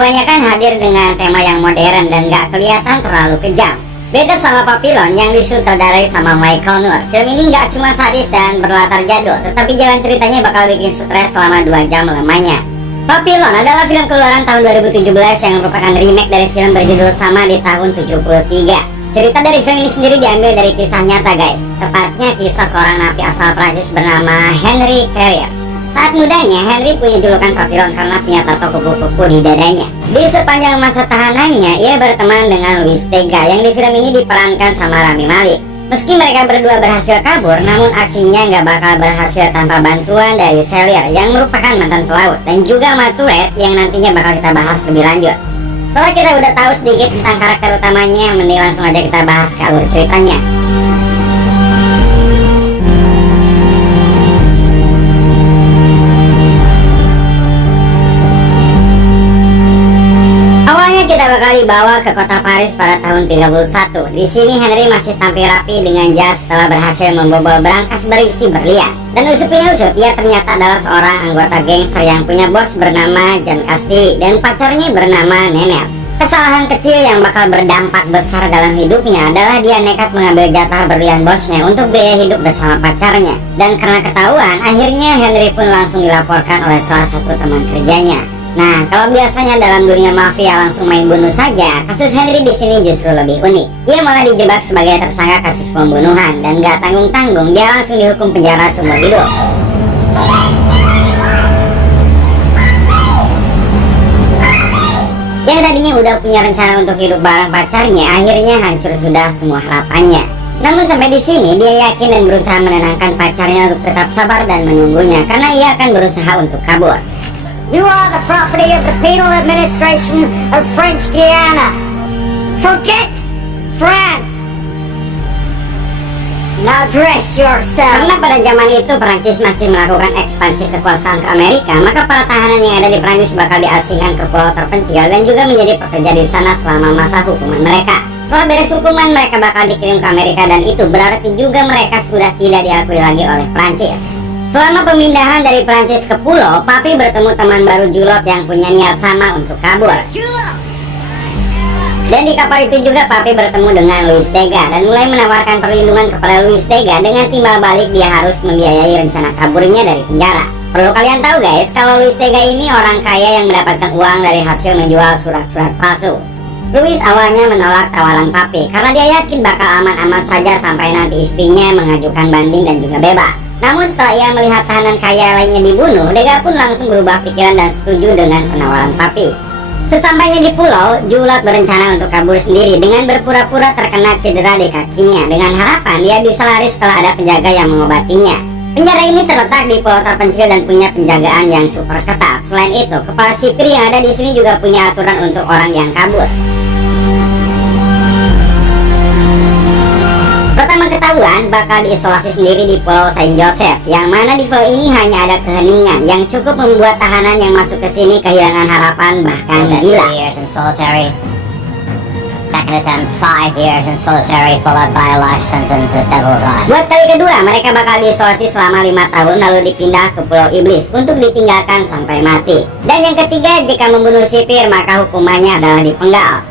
kebanyakan hadir dengan tema yang modern dan gak kelihatan terlalu kejam. Beda sama Papillon yang disutradarai sama Michael Noor. Film ini gak cuma sadis dan berlatar jadul, tetapi jalan ceritanya bakal bikin stres selama 2 jam lamanya. Papillon adalah film keluaran tahun 2017 yang merupakan remake dari film berjudul sama di tahun 73. Cerita dari film ini sendiri diambil dari kisah nyata guys, tepatnya kisah seorang napi asal Prancis bernama Henry Carrier. Saat mudanya, Henry punya julukan Papillon karena punya tato kupu-kupu di dadanya. Di sepanjang masa tahanannya, ia berteman dengan Louis Tega yang di film ini diperankan sama Rami Malek. Meski mereka berdua berhasil kabur, namun aksinya nggak bakal berhasil tanpa bantuan dari Celia yang merupakan mantan pelaut, dan juga Maturet yang nantinya bakal kita bahas lebih lanjut. Setelah kita udah tahu sedikit tentang karakter utamanya, mending langsung aja kita bahas ke alur ceritanya. Kita bakal dibawa ke kota Paris pada tahun 31. Di sini Henry masih tampil rapi dengan jas setelah berhasil membobol berangkas berisi berlian. Dan usupnya usut, dia ternyata adalah seorang anggota gangster yang punya bos bernama John Castilli dan pacarnya bernama Nenel. Kesalahan kecil yang bakal berdampak besar dalam hidupnya adalah dia nekat mengambil jatah berlian bosnya untuk biaya hidup bersama pacarnya. Dan karena ketahuan, akhirnya Henry pun langsung dilaporkan oleh salah satu teman kerjanya. Nah, kalau biasanya dalam dunia mafia langsung main bunuh saja, kasus Henry di sini justru lebih unik. Ia malah dijebak sebagai tersangka kasus pembunuhan dan gak tanggung-tanggung dia langsung dihukum penjara seumur hidup. Yang tadinya udah punya rencana untuk hidup bareng pacarnya, akhirnya hancur sudah semua harapannya. Namun sampai di sini dia yakin dan berusaha menenangkan pacarnya untuk tetap sabar dan menunggunya karena ia akan berusaha untuk kabur. You are the property of the penal administration of French Guiana. Forget France. Now dress yourself. Karena pada zaman itu Prancis masih melakukan ekspansi kekuasaan ke Amerika, maka para tahanan yang ada di Prancis bakal diasingkan ke pulau terpencil dan juga menjadi pekerja di sana selama masa hukuman mereka. Setelah beres hukuman, mereka bakal dikirim ke Amerika dan itu berarti juga mereka sudah tidak diakui lagi oleh Prancis. Selama pemindahan dari Prancis ke pulau, Papi bertemu teman baru Julot yang punya niat sama untuk kabur. Dan di kapal itu juga Papi bertemu dengan Louis Tega dan mulai menawarkan perlindungan kepada Louis Tega dengan timbal balik dia harus membiayai rencana kaburnya dari penjara. Perlu kalian tahu guys, kalau Louis Tega ini orang kaya yang mendapatkan uang dari hasil menjual surat-surat palsu. Louis awalnya menolak tawaran Papi karena dia yakin bakal aman-aman saja sampai nanti istrinya mengajukan banding dan juga bebas. Namun setelah ia melihat tahanan kaya lainnya dibunuh, Tega pun langsung berubah pikiran dan setuju dengan penawaran Papi. Sesampainya di pulau, Julot berencana untuk kabur sendiri dengan berpura-pura terkena cedera di kakinya dengan harapan dia bisa lari setelah ada penjaga yang mengobatinya. Penjara ini terletak di pulau terpencil dan punya penjagaan yang super ketat. Selain itu, kepala sipir yang ada di sini juga punya aturan untuk orang yang kabur. Pertama ketahuan bakal diisolasi sendiri di Pulau Saint Joseph, yang mana di pulau ini hanya ada keheningan yang cukup membuat tahanan yang masuk ke sini kehilangan harapan bahkan gila. Second attempt, 5 years in solitary followed by a life sentence at Devil's Eye. Buat kali kedua, mereka bakal diisolasi selama 5 tahun lalu dipindah ke Pulau Iblis untuk ditinggalkan sampai mati. Dan yang ketiga, jika membunuh sipir maka hukumannya adalah dipenggal.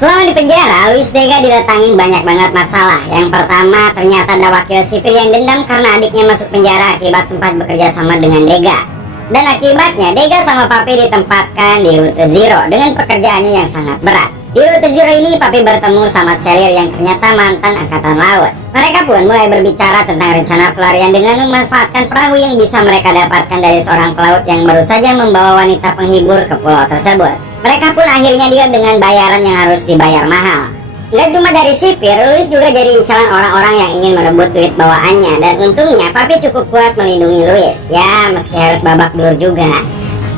Selama di penjara, Louis Tega didatangi banyak banget masalah. Yang pertama, ternyata ada wakil sipir yang dendam karena adiknya masuk penjara akibat sempat bekerja sama dengan Dega. Dan akibatnya, Dega sama Papi ditempatkan di Rute Zero dengan pekerjaannya yang sangat berat. Di Rute Zero ini, Papi bertemu sama Celia yang ternyata mantan angkatan laut. Mereka pun mulai berbicara tentang rencana pelarian dengan memanfaatkan perahu yang bisa mereka dapatkan dari seorang pelaut yang baru saja membawa wanita penghibur ke pulau tersebut. Mereka pun akhirnya deal dengan bayaran yang harus dibayar mahal. Gak cuma dari sipir, Louis juga jadi incaran orang-orang yang ingin merebut duit bawaannya. Dan untungnya Papi cukup kuat melindungi Louis. Ya, meski harus babak belur juga.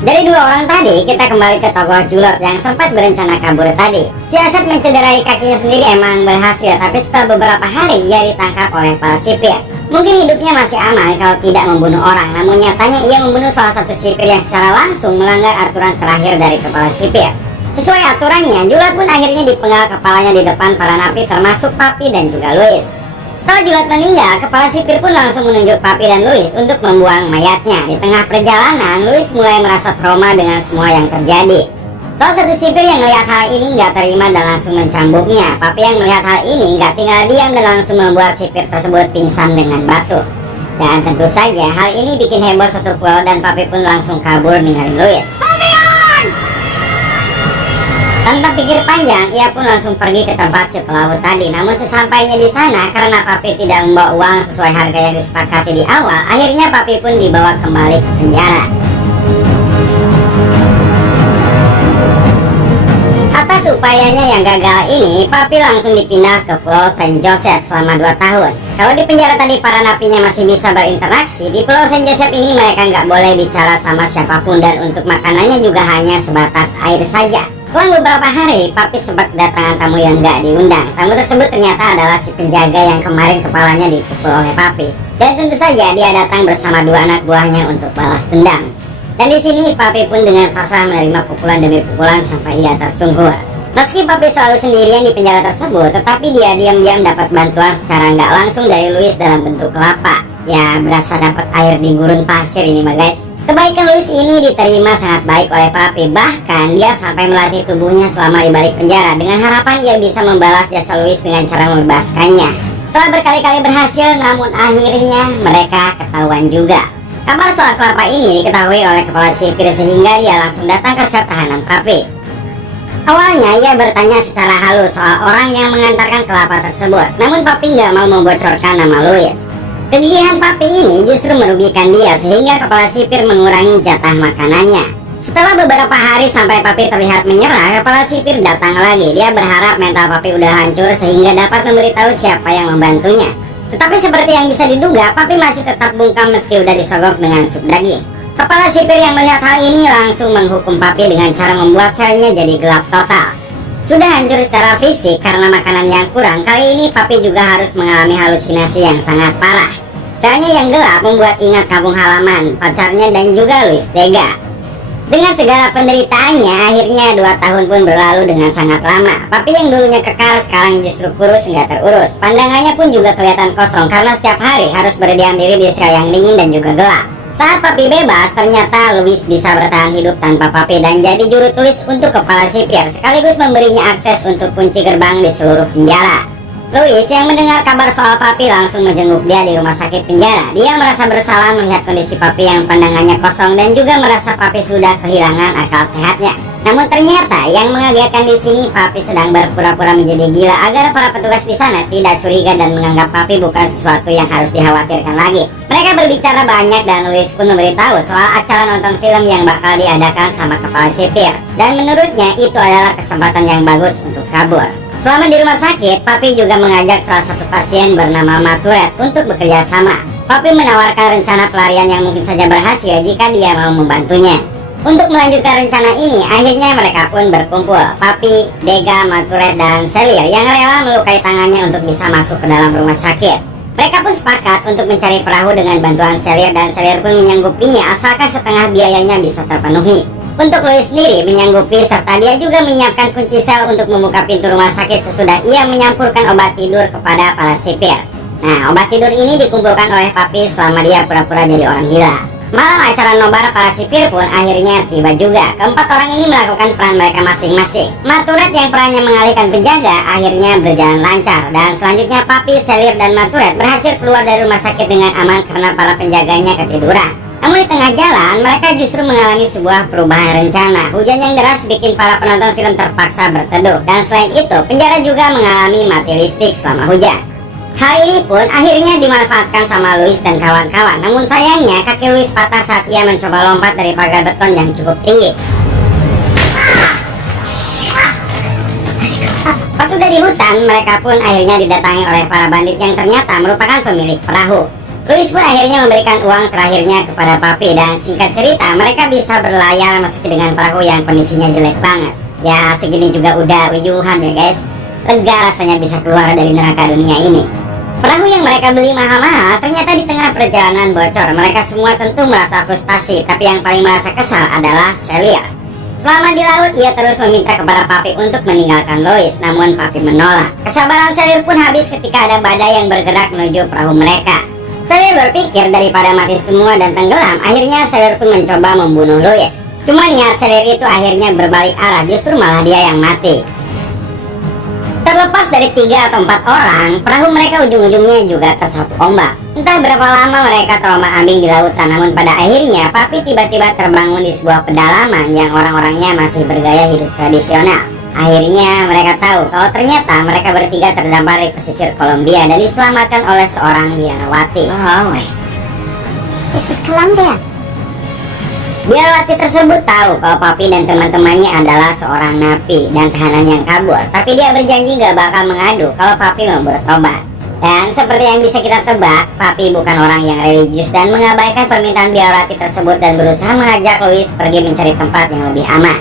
Dari dua orang tadi, kita kembali ke tokoh Julot yang sempat berencana kabur tadi. Siasat mencederai kakinya sendiri emang berhasil, tapi setelah beberapa hari ia ditangkap oleh para sipir. Mungkin hidupnya masih aman kalau tidak membunuh orang, namun nyatanya ia membunuh salah satu sipir yang secara langsung melanggar aturan terakhir dari kepala sipir. Sesuai aturannya, Julot pun akhirnya dipenggal kepalanya di depan para napi termasuk Papi dan juga Louis. Setelah Julot meninggal, kepala sipir pun langsung menunjuk Papi dan Louis untuk membuang mayatnya. Di tengah perjalanan, Louis mulai merasa trauma dengan semua yang terjadi. Salah satu sipir yang melihat hal ini nggak terima dan langsung mencambuknya. Papi yang melihat hal ini nggak tinggal diam dan langsung membuat sipir tersebut pingsan dengan batu. Dan tentu saja hal ini bikin heboh satu pulau dan Papi pun langsung kabur ninggalin Louis. Tanpa pikir panjang, ia pun langsung pergi ke tempat si pelaut tadi. Namun sesampainya di sana, karena Papi tidak membawa uang sesuai harga yang disepakati di awal, akhirnya Papi pun dibawa kembali ke penjara. Atas upayanya yang gagal ini, Papi langsung dipindah ke Pulau Saint Joseph selama 2 tahun. Kalau di penjara tadi para napinya masih bisa berinteraksi, di Pulau Saint Joseph ini mereka nggak boleh bicara sama siapapun dan untuk makanannya juga hanya sebatas air saja. Selang beberapa hari, Papi sempat kedatangan tamu yang nggak diundang. Tamu tersebut ternyata adalah si penjaga yang kemarin kepalanya dipukul oleh Papi. Dan tentu saja dia datang bersama 2 anak buahnya untuk balas dendam. Dan di sini Papi pun dengan pasrah menerima pukulan demi pukulan sampai ia tersungkur. Meski Papi selalu sendirian di penjara tersebut, tetapi dia diam-diam dapat bantuan secara nggak langsung dari Louis dalam bentuk kelapa. Ya, berasa dapat air di gurun pasir ini mah guys. Kebaikan Louis ini diterima sangat baik oleh Papi. Bahkan dia sampai melatih tubuhnya selama di balik penjara dengan harapan ia bisa membalas jasa Louis dengan cara membebaskannya. Setelah berkali-kali berhasil, namun akhirnya mereka ketahuan juga. Kabar soal kelapa ini diketahui oleh kepala sipir sehingga dia langsung datang ke sel tahanan Papi. Awalnya ia bertanya secara halus soal orang yang mengantarkan kelapa tersebut. Namun Papi nggak mau membocorkan nama Louis. Kegigihan Papi ini justru merugikan dia sehingga kepala sipir mengurangi jatah makanannya. Setelah beberapa hari sampai Papi terlihat menyerah, kepala sipir datang lagi. Dia berharap mental Papi udah hancur sehingga dapat memberitahu siapa yang membantunya. Tetapi seperti yang bisa diduga, Papi masih tetap bungkam meski udah disogok dengan sup daging. Kepala sipir yang melihat hal ini langsung menghukum Papi dengan cara membuat selnya jadi gelap total. Sudah hancur secara fisik karena makanan yang kurang, kali ini Papi juga harus mengalami halusinasi yang sangat parah. Selnya yang gelap membuat ingat kampung halaman, pacarnya dan juga Louis Vega. Dengan segala penderitaannya, akhirnya 2 tahun pun berlalu dengan sangat lama. Papi yang dulunya kekar sekarang justru kurus nggak terurus. Pandangannya pun juga kelihatan kosong karena setiap hari harus berdiam diri di sel yang dingin dan juga gelap. Saat Papi bebas, ternyata Louis bisa bertahan hidup tanpa Papi dan jadi juru tulis untuk kepala sipir, sekaligus memberinya akses untuk kunci gerbang di seluruh penjara. Louis yang mendengar kabar soal Papi langsung menjenguk dia di rumah sakit penjara. Dia merasa bersalah melihat kondisi Papi yang pandangannya kosong dan juga merasa Papi sudah kehilangan akal sehatnya. Namun ternyata yang mengagetkan di sini Papi sedang berpura-pura menjadi gila agar para petugas di sana tidak curiga dan menganggap Papi bukan sesuatu yang harus dikhawatirkan lagi. Mereka berbicara banyak dan Louis pun memberitahu soal acara nonton film yang bakal diadakan sama kepala sipir. Dan menurutnya itu adalah kesempatan yang bagus untuk kabur. Selama di rumah sakit, Papi juga mengajak salah satu pasien bernama Maturet untuk bekerja sama. Papi menawarkan rencana pelarian yang mungkin saja berhasil jika dia mau membantunya. Untuk melanjutkan rencana ini, akhirnya mereka pun berkumpul. Papi, Dega, Maturet, dan Selir yang rela melukai tangannya untuk bisa masuk ke dalam rumah sakit. Mereka pun sepakat untuk mencari perahu dengan bantuan Selir dan Selir pun menyanggupinya asalkan setengah biayanya bisa terpenuhi. Untuk Louis sendiri menyanggupi serta dia juga menyiapkan kunci sel untuk membuka pintu rumah sakit sesudah ia menyampurkan obat tidur kepada para sipir. Nah, obat tidur ini dikumpulkan oleh Papi selama dia pura-pura jadi orang gila. Malam acara nobar para sipir pun akhirnya tiba juga. Keempat orang ini melakukan peran mereka masing-masing. Maturet yang perannya mengalihkan penjaga akhirnya berjalan lancar. Dan selanjutnya Papi, Selir, dan Maturet berhasil keluar dari rumah sakit dengan aman karena para penjaganya ketiduran. Namun di tengah jalan, mereka justru mengalami sebuah perubahan rencana. Hujan yang deras bikin para penonton film terpaksa berteduh. Dan selain itu, penjara juga mengalami mati listrik selama hujan. Hal ini pun akhirnya dimanfaatkan sama Louis dan kawan-kawan. Namun sayangnya, kaki Louis patah saat ia mencoba lompat dari pagar beton yang cukup tinggi. Pas sudah di hutan, mereka pun akhirnya didatangi oleh para bandit yang ternyata merupakan pemilik perahu. Louis pun akhirnya memberikan uang terakhirnya kepada Papi dan singkat cerita mereka bisa berlayar meski dengan perahu yang kondisinya jelek banget. Ya segini juga udah uyuhan ya guys. Lega rasanya bisa keluar dari neraka dunia ini. Perahu yang mereka beli mahal-mahal ternyata di tengah perjalanan bocor. Mereka semua tentu merasa frustasi, tapi yang paling merasa kesal adalah Selir. Selama di laut ia terus meminta kepada Papi untuk meninggalkan Louis, namun Papi menolak. Kesabaran Selir pun habis ketika ada badai yang bergerak menuju perahu mereka. Selir berpikir daripada mati semua dan tenggelam, akhirnya Selir pun mencoba membunuh Louis. Cuma niat sendiri itu akhirnya berbalik arah, justru malah dia yang mati. Terlepas dari 3 atau 4 orang, perahu mereka ujung-ujungnya juga tersapu ombak. Entah berapa lama mereka terombang-ambing di lautan, namun pada akhirnya Papi tiba-tiba terbangun di sebuah pedalaman yang orang-orangnya masih bergaya hidup tradisional. Akhirnya mereka tahu kalau ternyata mereka bertiga terdampar di pesisir Kolombia dan diselamatkan oleh seorang biarawati. Oh, this is Colombia. Biarawati tersebut tahu kalau Papi dan teman-temannya adalah seorang napi dan tahanan yang kabur, tapi dia berjanji gak bakal mengadu kalau Papi mau bertobat. Dan seperti yang bisa kita tebak, Papi bukan orang yang religius dan mengabaikan permintaan Biarawati tersebut dan berusaha mengajak Louis pergi mencari tempat yang lebih aman.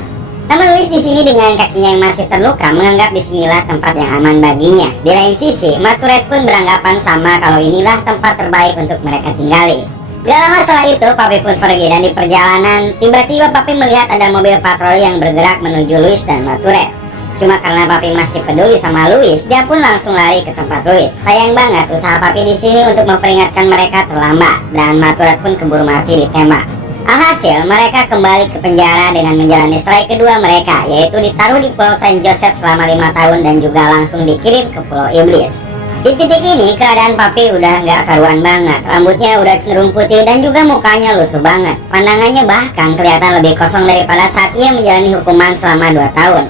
Namun Louis di sini dengan kakinya yang masih terluka menganggap disinilah tempat yang aman baginya. Di lain sisi, Matured pun beranggapan sama kalau inilah tempat terbaik untuk mereka tinggali. Gak lama setelah itu, Papi pun pergi dan di perjalanan, tiba-tiba Papi melihat ada mobil patroli yang bergerak menuju Louis dan Matured. Cuma karena Papi masih peduli sama Louis, dia pun langsung lari ke tempat Louis. Sayang banget usaha Papi di sini untuk memperingatkan mereka terlambat dan Matured pun keburu mati ditembak. Alhasil, mereka kembali ke penjara dengan menjalani serai kedua mereka, yaitu ditaruh di Pulau Saint Joseph selama 5 tahun dan juga langsung dikirim ke Pulau Iblis. Di titik ini, keadaan Papi udah nggak karuan banget. Rambutnya udah cenderung putih dan juga mukanya lusuh banget. Pandangannya bahkan kelihatan lebih kosong daripada saat ia menjalani hukuman selama 2 tahun.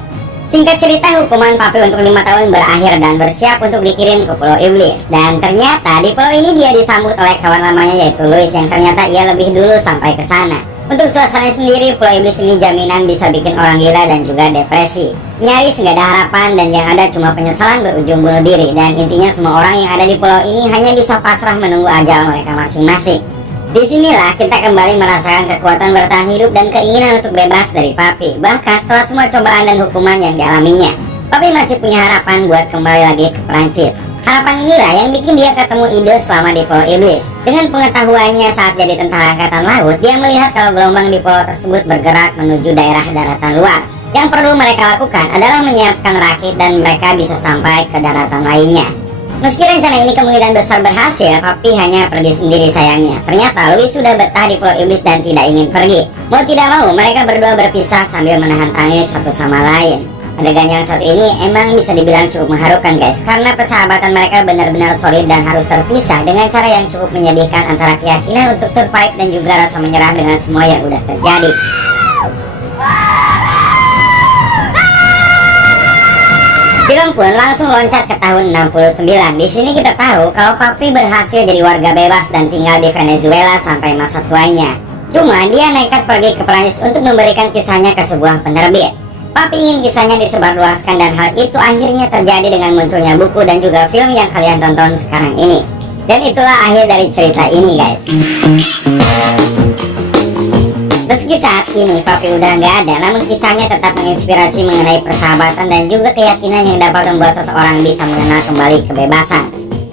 Singkat cerita, hukuman Papi untuk 5 tahun berakhir dan bersiap untuk dikirim ke Pulau Iblis. Dan ternyata di pulau ini dia disambut oleh kawan lamanya yaitu Louis yang ternyata ia lebih dulu sampai ke sana. Untuk suasananya sendiri, Pulau Iblis ini jaminan bisa bikin orang gila dan juga depresi. Nyaris nggak ada harapan dan yang ada cuma penyesalan berujung bunuh diri. Dan intinya semua orang yang ada di pulau ini hanya bisa pasrah menunggu ajal mereka masing-masing. Disinilah kita kembali merasakan kekuatan bertahan hidup dan keinginan untuk bebas dari Papi. Bahkan setelah semua cobaan dan hukuman yang dialaminya, Papi masih punya harapan buat kembali lagi ke Perancis. Harapan inilah yang bikin dia ketemu ide selama di Pulau Iblis. Dengan pengetahuannya saat jadi tentara angkatan laut, dia melihat kalau gelombang di pulau tersebut bergerak menuju daerah daratan luar. Yang perlu mereka lakukan adalah menyiapkan rakit dan mereka bisa sampai ke daratan lainnya. Meski rencana ini kemungkinan besar berhasil, Papi hanya pergi sendiri sayangnya. Ternyata Louis sudah betah di Pulau Iblis dan tidak ingin pergi. Mau tidak mau, mereka berdua berpisah sambil menahan tangis satu sama lain. Adegan yang satu ini emang bisa dibilang cukup mengharukan guys, karena persahabatan mereka benar-benar solid dan harus terpisah dengan cara yang cukup menyedihkan antara keyakinan untuk survive dan juga rasa menyerah dengan semua yang udah terjadi. Film pun langsung loncat ke tahun 69. Di sini kita tahu kalau Papi berhasil jadi warga bebas dan tinggal di Venezuela sampai masa tuanya. Cuma dia nekat pergi ke Perancis untuk memberikan kisahnya ke sebuah penerbit. Papi ingin kisahnya disebarluaskan dan hal itu akhirnya terjadi dengan munculnya buku dan juga film yang kalian tonton sekarang ini. Dan itulah akhir dari cerita ini guys. Meski saat ini Papi udah nggak ada, namun kisahnya tetap menginspirasi mengenai persahabatan dan juga keyakinan yang dapat membuat seseorang bisa mengenal kembali kebebasan.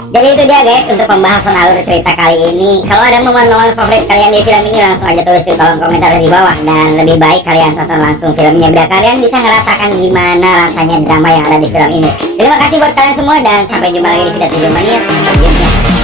Jadi itu dia guys untuk pembahasan alur cerita kali ini. Kalau ada momen-momen favorit kalian di film ini langsung aja tulis di kolom komentar di bawah. Dan lebih baik kalian tonton langsung filmnya biar kalian bisa ngerasakan gimana rasanya drama yang ada di film ini. Terima kasih buat kalian semua dan sampai jumpa lagi di video 7 menit selanjutnya.